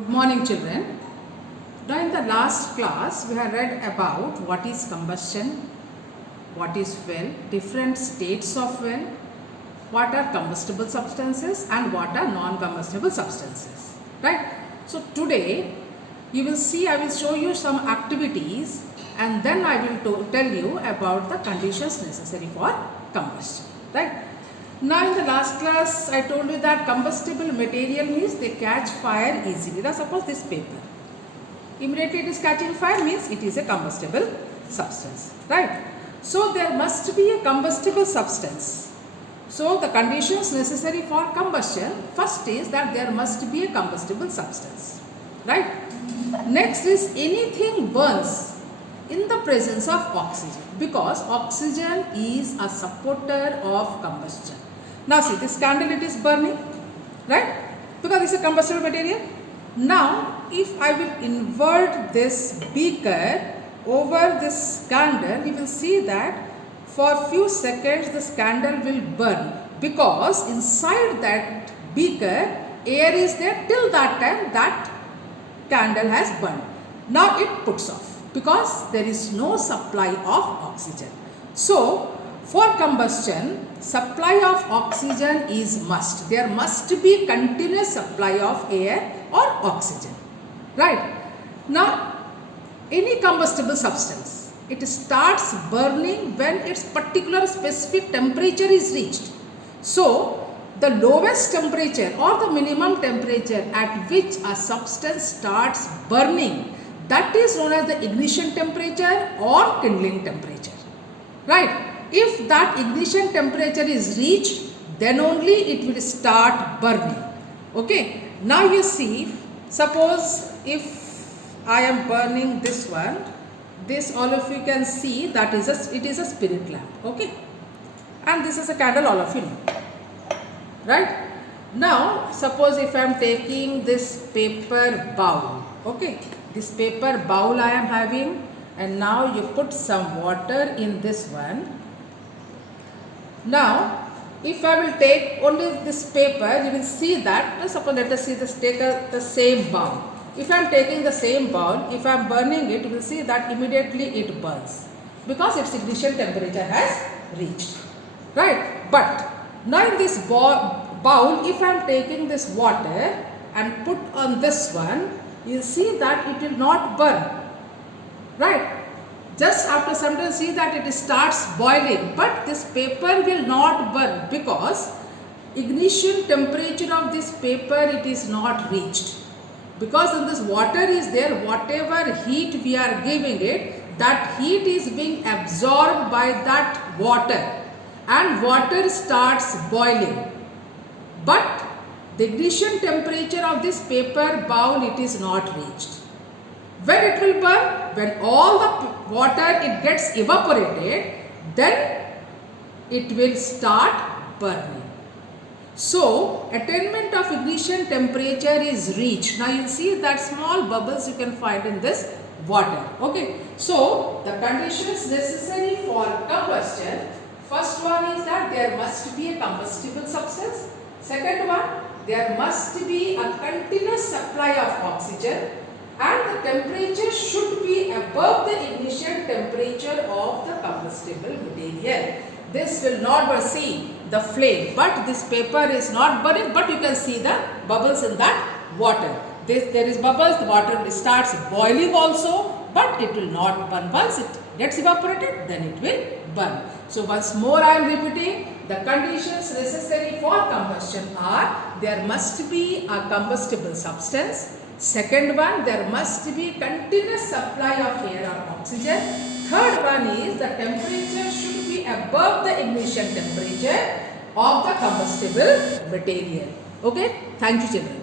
Good morning, children. Now, in the last class, we have read about what is combustion, what is fuel, different states of fuel, what are combustible substances and what are non-combustible substances. Right? So, today you will see, I will show you some activities and then I will tell you about the conditions necessary for combustion. Right? Now in the last class I told you that combustible material means they catch fire easily. Now suppose this paper, immediately it is catching fire means it is a combustible substance, right? So there must be a combustible substance. So the conditions necessary for combustion, first is that there must be a combustible substance, right? Next is anything burns in the presence of oxygen, because oxygen is a supporter of combustion. Now see, this candle, it is burning, right? Because it's a combustible material. Now if I will invert this beaker over this candle, you will see that for few seconds this candle will burn, because inside that beaker air is there. Till that time that candle has burned. Now it puts off because there is no supply of oxygen. So for combustion, supply of oxygen is must. There must be continuous supply of air or oxygen, right? Now any combustible substance, it starts burning when its particular specific temperature is reached. So the lowest temperature or the minimum temperature at which a substance starts burning, that is known as the ignition temperature or kindling temperature, right? If that ignition temperature is reached, then only it will start burning. Okay. Now you see, suppose if I am burning this one, this all of you can see that is it is a spirit lamp. Okay. And this is a candle, all of you know. Right. Now suppose if I am taking this paper bowl. Okay. This paper bowl I am having, and now you put some water in this one. Now if I will take only this paper, you will see that, suppose let us see this, take the same bowl. If I am taking the same bowl, if I am burning it, you will see that immediately it burns, because its ignition temperature has reached, right? But now in this bowl, if I am taking this water and put on this one, you will see that it will not burn, right? Just after some time see that it starts boiling, but this paper will not burn, because ignition temperature of this paper, it is not reached. Because in this water is there, whatever heat we are giving it, that heat is being absorbed by that water and water starts boiling. But the ignition temperature of this paper bowl, it is not reached. When it will burn? When all the water it gets evaporated, then it will start burning. So attainment of ignition temperature is reached. Now you see that small bubbles you can find in this water. Okay. So the conditions necessary for combustion, first one is that there must be a combustible substance. Second one, there must be a continuous supply of oxygen, and the temperature should be above the ignition temperature of the combustible material. This will not burn, see the flame, but this paper is not burning, but you can see the bubbles in that water. There is bubbles, the water starts boiling also, but it will not burn. Once it gets evaporated, then it will burn. So once more I am repeating, the conditions necessary for combustion are, there must be a combustible substance. Second one, there must be continuous supply of air or oxygen. Third one is, the temperature should be above the ignition temperature of the combustible material. Okay. Thank you, children.